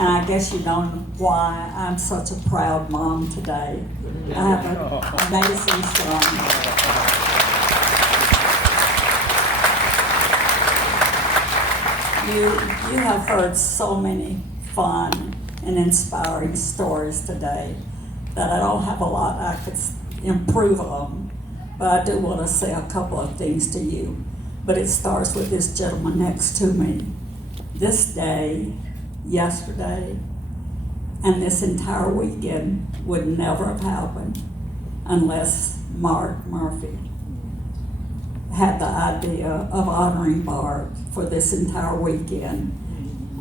And I guess you know why I'm such a proud mom today. I have an amazing son. You have heard so many fun and inspiring stories today that I don't have a lot I could improve on, but I do want to say a couple of things to you. But it starts with this gentleman next to me. This day, yesterday, and this entire weekend would never have happened unless Mark Murphy had the idea of honoring Bart for this entire weekend.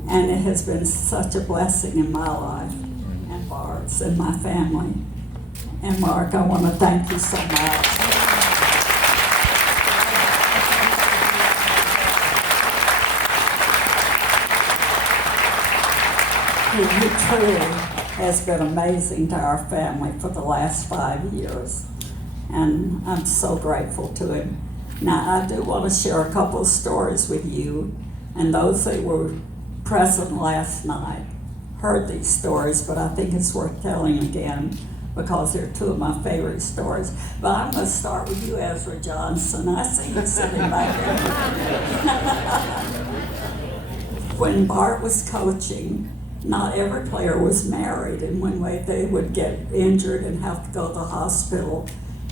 And it has been such a blessing in my life and Bart's and my family. And Mark, I want to thank you so much. He truly has been amazing to our family for the last 5 years, and I'm so grateful to him. Now, I do want to share a couple of stories with you, and those that were present last night heard these stories, but I think it's worth telling again because they're two of my favorite stories. But I'm going to start with you, Ezra Johnson. I see you sitting back there. When Bart was coaching, not every player was married, and when they would get injured and have to go to the hospital,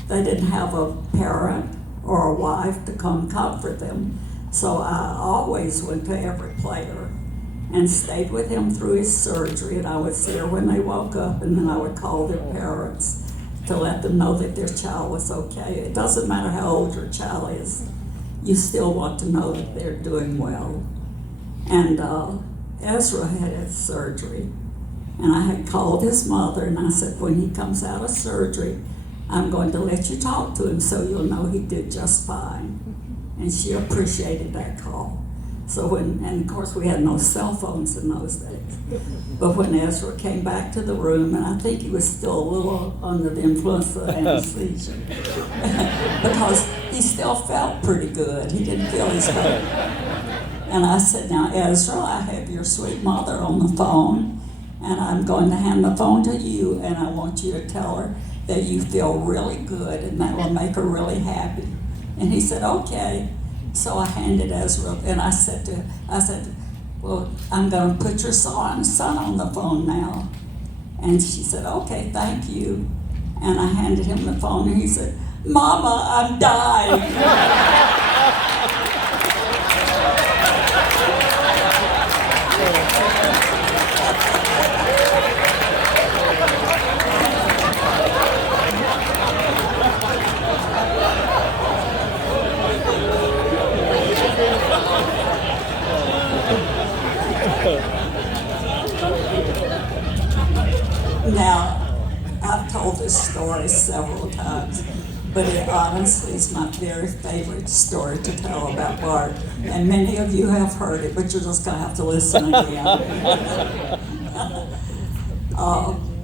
they didn't have a parent or a wife to come comfort them. So I always went to every player and stayed with him through his surgery, and I was there when they woke up, and then I would call their parents to let them know that their child was okay. It doesn't matter how old your child is, you still want to know that they're doing well. And Ezra had his surgery, and I had called his mother, and I said, when he comes out of surgery, I'm going to let you talk to him so you'll know he did just fine. And she appreciated that call. So and of course we had no cell phones in those days. But when Ezra came back to the room, and I think he was still a little under the influence of anesthesia, because he still felt pretty good. He didn't feel his pain. And I said, now Ezra, I have your sweet mother on the phone, and I'm going to hand the phone to you, and I want you to tell her that you feel really good, and that will make her really happy. And he said, okay. So I handed Ezra, and I said, well, I'm going to put your son on the phone now. And she said, okay, thank you. And I handed him the phone, and he said, Mama, I'm dying. Now, I've told this story several times, but it honestly is my very favorite story to tell about Bart. And many of you have heard it, but you're just going to have to listen again.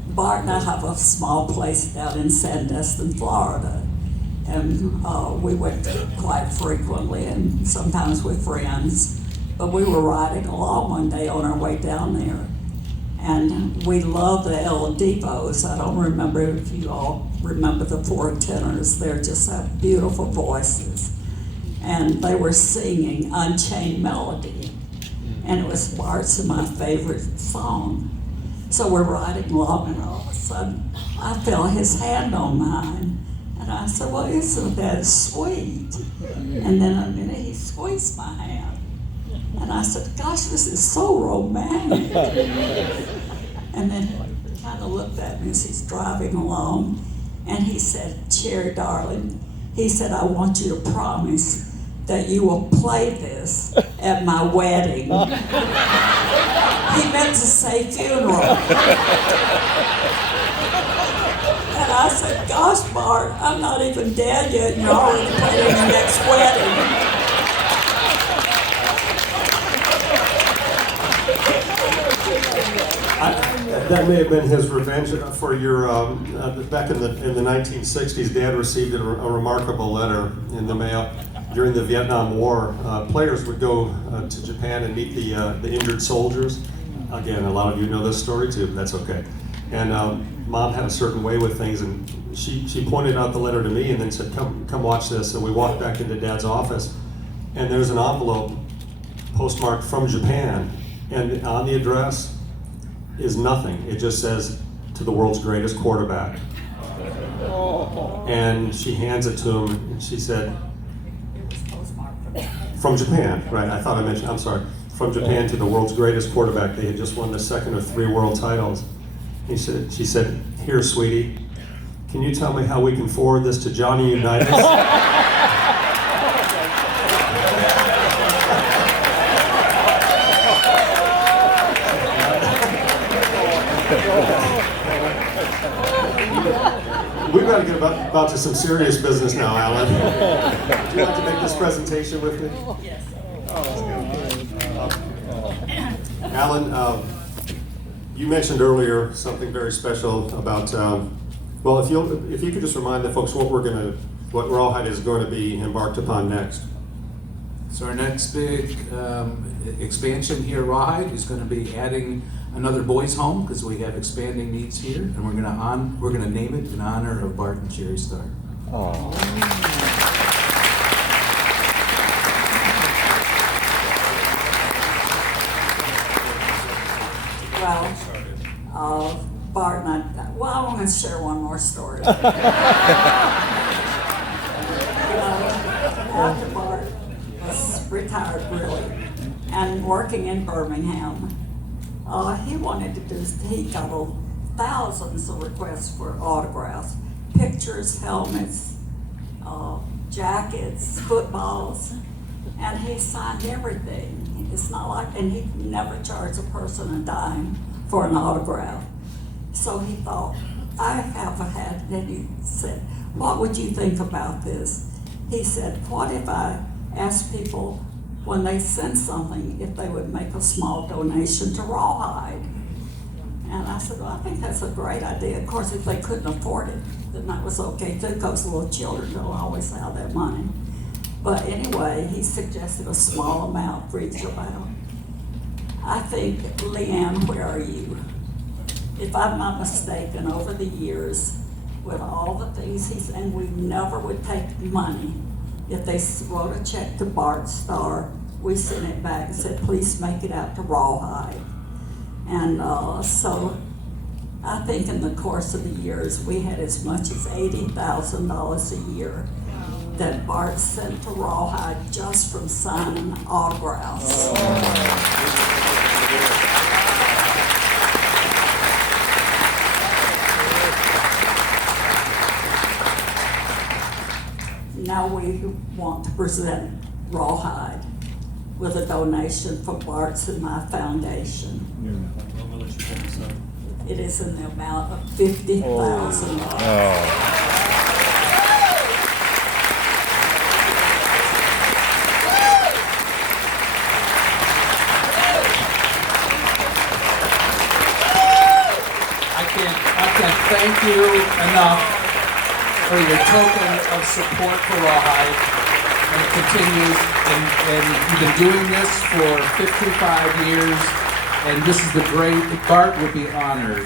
Bart and I have a small place down in Sandestin, Florida. And we went quite frequently, and sometimes with friends. But we were riding along one day on our way down there. And we love the El Divos. I don't remember if you all remember the four tenors. They just have beautiful voices. And they were singing Unchained Melody. And it was Bart's and my favorite song. So we're riding along, and all of a sudden, I felt his hand on mine. And I said, well, isn't that sweet? And then a minute, he squeezed my hand. And I said, gosh, this is so romantic. And then he kind of looked at me as he's driving along, and he said, Cherry, darling, he said, I want you to promise that you will play this at my wedding. He meant to say funeral. And I said, gosh, Bart, I'm not even dead yet, and you're already planning the next wedding. That may have been his revenge for your, back in the 1960s, Dad received a remarkable letter in the mail. During the Vietnam War, players would go to Japan and meet the injured soldiers. again, a lot of you know this story too, but that's okay. And Mom had a certain way with things, and she pointed out the letter to me and then said, come watch this. And we walked back into Dad's office, and there's an envelope postmarked from Japan, and on the address is nothing. It just says, to the world's greatest quarterback. And she hands it to him, and she said, It was postmarked from Japan, right? I thought I mentioned, I'm sorry. From Japan to the world's greatest quarterback. They had just won the second of 3 world titles. She said, here, sweetie, can you tell me how we can forward this to Johnny Unitas? We've got to get about to some serious business now, Alan. Would you like to make this presentation with me? Yes. Alan, you mentioned earlier something very special about, well, if you could just remind the folks what Rawhide is going to be embarked upon next. So our next big expansion here at Rawhide is going to be adding another boys' home because we have expanding needs here, and we're going to name it in honor of Bart and Cherry Starr. Well, Bart and I want to share one more story. After Bart was retired, really, and working in Birmingham, he got thousands of requests for autographs, pictures, helmets, jackets, footballs, and he signed everything. It's not like, and he never charged a person a dime for an autograph. So he thought, then he said, what would you think about this? He said, what if I asked people when they send something, if they would make a small donation to Rawhide? And I said, well, I think that's a great idea. Of course, if they couldn't afford it, then that was okay too, because little children don't always have that money. But anyway, he suggested a small amount for each amount. I think, Leanne, where are you? If I'm not mistaken, over the years, with all the things and we never would take money. If they wrote a check to Bart Starr, we sent it back and said, please make it out to Rawhide. And so I think in the course of the years, we had as much as $80,000 a year that Bart sent to Rawhide just from signing autographs. Now we want to present Rawhide with a donation for Bart's and my foundation. It is in the amount of $50,000. I can't thank you enough for your token of support for Rawhide, and it continues, and you've been doing this for 55 years, and this is Bart would be honored